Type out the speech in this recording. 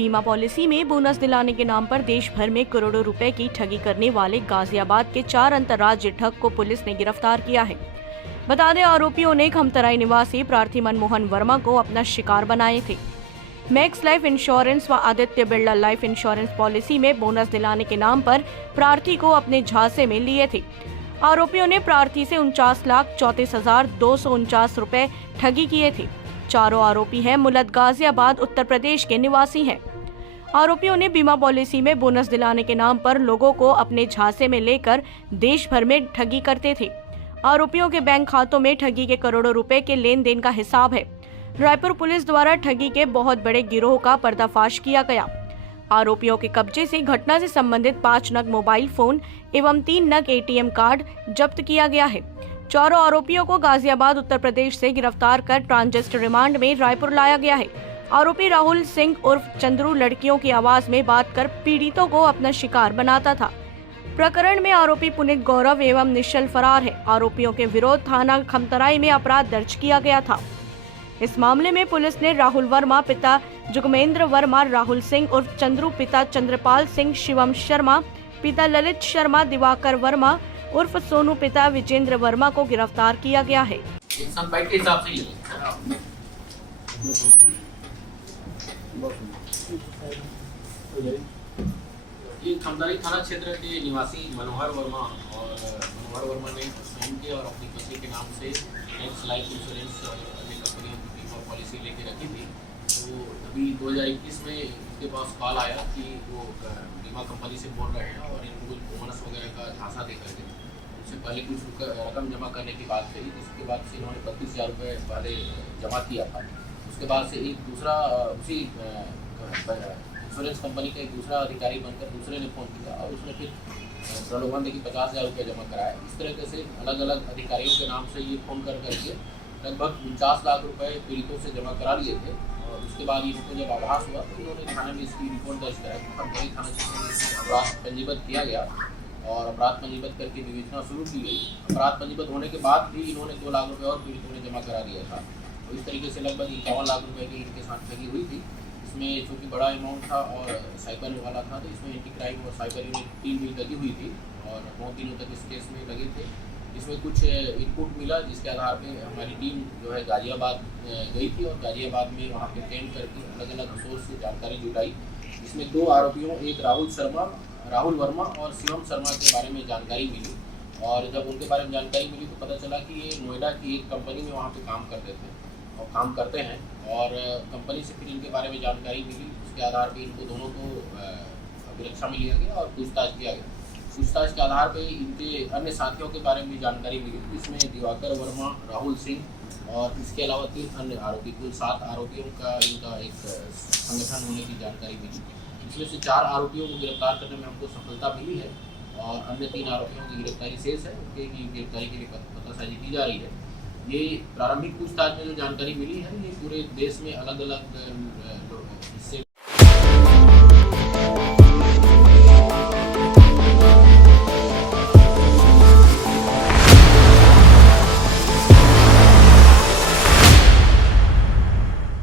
बीमा पॉलिसी में बोनस दिलाने के नाम पर देश भर में करोड़ों रुपए की ठगी करने वाले गाजियाबाद के 4 अंतर्राज्यीय ठग को पुलिस ने गिरफ्तार किया है। बता दें, आरोपियों ने खमतराई निवासी प्रार्थी मनमोहन वर्मा को अपना शिकार बनाए थे। मैक्स लाइफ इंश्योरेंस व Aditya Birla life insurance policy में बोनस दिलाने के नाम पर प्रार्थी को अपने झांसे में लिए थे। आरोपियों ने प्रार्थी से 49,34,249 रुपए ठगी किए थे। चारों आरोपी हैं मुलत गाजियाबाद उत्तर प्रदेश के निवासी हैं। आरोपियों ने बीमा पॉलिसी में बोनस दिलाने के नाम पर लोगों को अपने झांसे में लेकर देश भर में ठगी करते थे। आरोपियों के बैंक खातों में ठगी के करोड़ों रुपए के लेन देन का हिसाब है। रायपुर पुलिस द्वारा ठगी के बहुत बड़े गिरोह का पर्दाफाश किया गया। आरोपियों के कब्जे से घटना से संबंधित 5 नग मोबाइल फोन एवं 3 नग एटीएम कार्ड जब्त किया गया है। चारों आरोपियों को गाजियाबाद उत्तर प्रदेश से गिरफ्तार कर ट्रांजिट रिमांड में रायपुर लाया गया है। आरोपी राहुल सिंह उर्फ चंद्रू लड़कियों की आवाज में बात कर पीड़ितों को अपना शिकार बनाता था। प्रकरण में आरोपी पुनीत गौरव एवं निश्चल फरार है। आरोपियों के विरोध थाना खमतराई में अपराध दर्ज किया गया था। इस मामले में पुलिस ने राहुल वर्मा पिता जुगमेंद्र वर्मा, राहुल सिंह उर्फ चंद्रू पिता चंद्रपाल सिंह, शिवम शर्मा पिता ललित शर्मा, दिवाकर वर्मा उर्फ सोनू पिता विजेंद्र वर्मा को गिरफ्तार किया गया है। के हिसाब से ये खमतराई थाना क्षेत्र के निवासी मनोहर वर्मा ने स्वयं के और अपनी पत्नी के नाम से मैक्स लाइफ इंश्योरेंस अन्य कंपनियों की बीमा पॉलिसी लेके रखी थी। तो अभी 2021 में उनके पास कॉल आया कि वो बीमा कंपनी से बोल रहे हैं और इनको कुछ बोनस वगैरह का झांसा दे करके उससे पहले कुछ रकम जमा करने की बात कही, जिसके बाद से इन्होंने 32,000 रुपये पहले जमा किया था। उसके बाद से एक दूसरा उसी इंश्योरेंस कंपनी का एक दूसरा अधिकारी बनकर दूसरे ने फ़ोन किया और उसने फिर प्रलोभन देकर 50,000 रुपये जमा कराया। इस तरीके से अलग अलग अधिकारियों के नाम से ये फ़ोन करके लगभग 49 लाख रुपये पीड़ितों से जमा करा लिए थे। और उसके बाद इनको जब आभास हुआ तो इन्होंने थाने में इसकी रिपोर्ट दर्ज कराई। खमतराई थाना क्षेत्र में अपराध पंजीबद्ध किया गया और अपराध पंजीबद्ध करके विवेचना शुरू की गई। अपराध पंजीबद्ध होने के बाद भी इन्होंने 2 लाख रुपये और पीड़ितों ने जमा करा दिया था। तो इस तरीके से लगभग 51 लाख रुपये की इनके साथ ठगी हुई थी। इसमें चूँकि बड़ा अमाउंट था और साइबर वाला था, तो इसमें एंटी क्राइम और साइबर यूनिट टीम भी लगी हुई थी और 9 दिनों तक इस केस में लगे थे। इसमें कुछ इनपुट मिला जिसके आधार पे हमारी टीम जो है गाजियाबाद गई थी और गाजियाबाद में वहाँ पे कैंप करके अलग अलग सोर्स से जानकारी जुटाई। इसमें 2 आरोपियों, एक राहुल वर्मा और शिवम शर्मा के बारे में जानकारी मिली और जब उनके बारे में जानकारी मिली तो पता चला कि ये नोएडा की एक कंपनी में वहाँ पे काम करते थे और काम करते हैं और कंपनी से फिर इनके बारे में जानकारी मिली। उसके आधार पे इनको दोनों को अभिरक्षा में लिया गया और पूछताछ किया गया। पूछताछ के आधार पे इनके अन्य साथियों के बारे में जानकारी मिली, इसमें दिवाकर वर्मा, राहुल सिंह और इसके अलावा 3 अन्य आरोपी, कुल 7 आरोपियों का इनका एक संगठन होने की जानकारी मिली। इसमें से 4 आरोपियों को गिरफ्तार करने में हमको सफलता मिली है और अन्य 3 आरोपियों की गिरफ्तारी शेष है। उनके गिरफ्तारी के लिए पतासाजी की जा रही है। ये प्रारंभिक पूछताछ में जो जानकारी मिली है ये पूरे देश में अलग अलग हिस्से